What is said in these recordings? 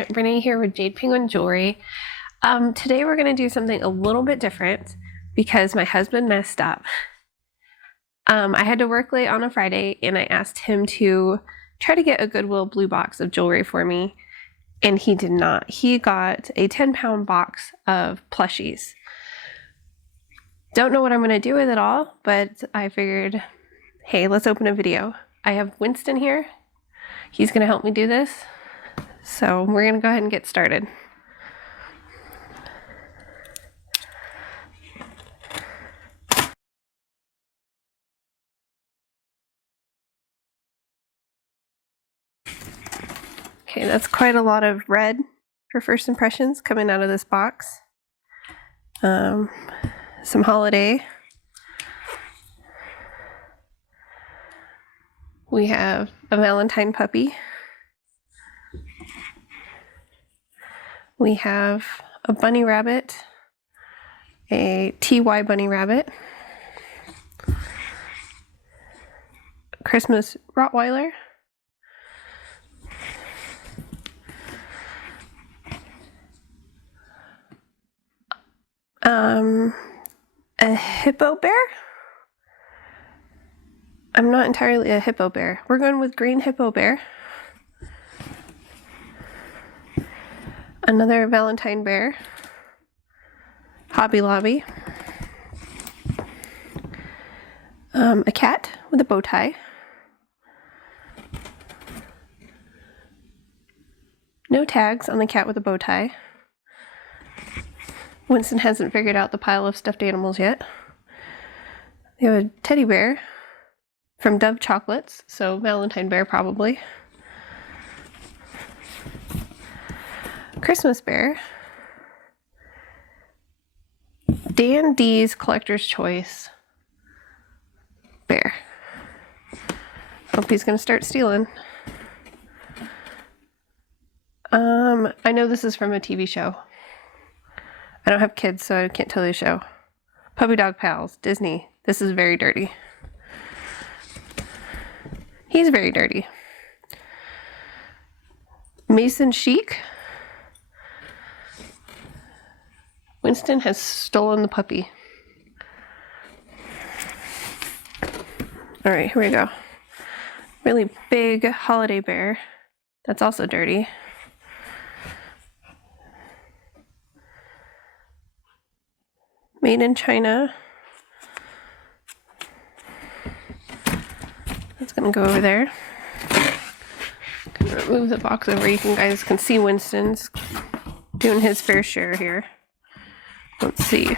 everyone, Renee here with Jade Penguin Jewelry. Today we're going to do something a little bit different because my husband messed up. I had to work late on a Friday and I asked him to try to get a Goodwill blue box of jewelry for me, and he did not. He got a 10-pound box of plushies. Don't know what I'm going to do with it all, but I figured, hey, let's open a video. I have Winston here. He's going to help me do this. So we're going to go ahead and get started. Okay, that's quite a lot of red for first impressions coming out of this box. Some holiday. We have a Valentine puppy. We have a bunny rabbit, a TY bunny rabbit, Christmas Rottweiler, a hippo bear. I'm not entirely a hippo bear. We're going with green hippo bear. Another Valentine bear. Hobby Lobby. A cat with a bow tie. No tags on the cat with a bow tie. Winston hasn't figured out the pile of stuffed animals yet. We have a teddy bear from Dove Chocolates, so Valentine bear probably. Christmas bear. Dan D's Collector's Choice bear. Hope he's gonna start stealing. I know this is from a TV show. I don't have kids, so I can't tell you the show. Puppy Dog Pals, Disney. This is very dirty. He's very dirty. Mason Chic. Winston has stolen the puppy. All right, here we go. Really big holiday bear. That's also dirty. Made in China. That's gonna go over there. Gonna move the box over. You guys can see Winston's doing his fair share here. Let's see.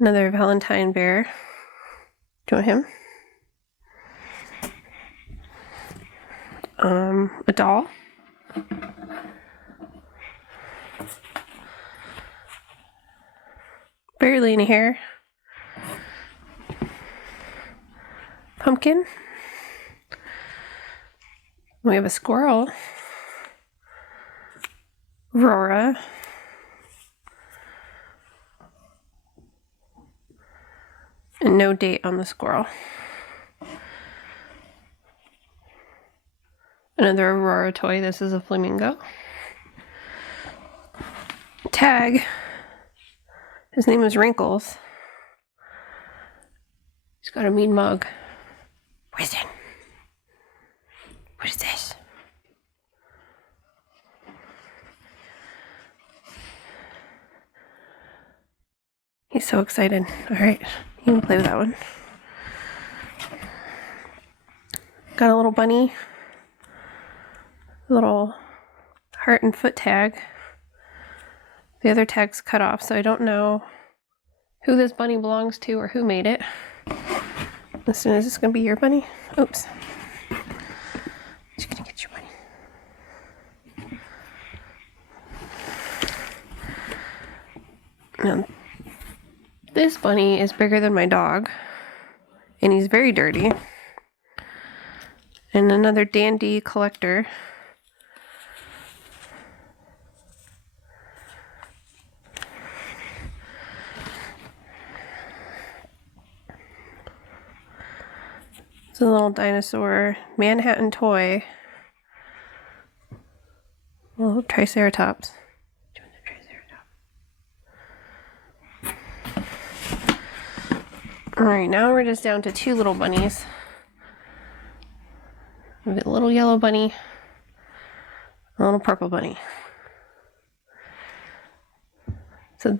Another Valentine bear. Do you want him? A doll. Barely any hair. Pumpkin. We have a squirrel. Aurora. And no date on the squirrel. Another Aurora toy. This is a flamingo. Tag. His name is Wrinkles. He's got a mean mug. Winston. What is this? He's so excited. All right, you can play with that one. Got a little bunny. A little heart and foot tag. The other tag's cut off, so I don't know who this bunny belongs to or who made it. As soon as it's gonna be your bunny. Oops. She's gonna get your bunny. Now, this bunny is bigger than my dog, and he's very dirty. And another dandy collector. a little dinosaur Manhattan toy. A little Triceratops. Alright, now we're just down to 2 little bunnies. We have a little yellow bunny, a little purple bunny. So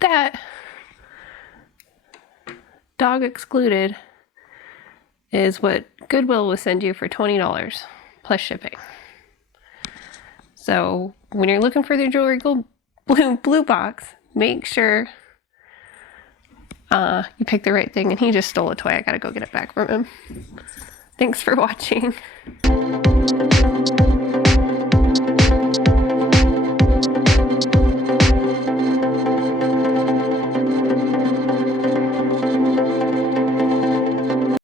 that, dog excluded, is what Goodwill will send you for $20 plus shipping. So when you're looking for the jewelry blue box, make sure you pick the right thing. And he just stole a toy. I gotta go get it back from him. Thanks for watching.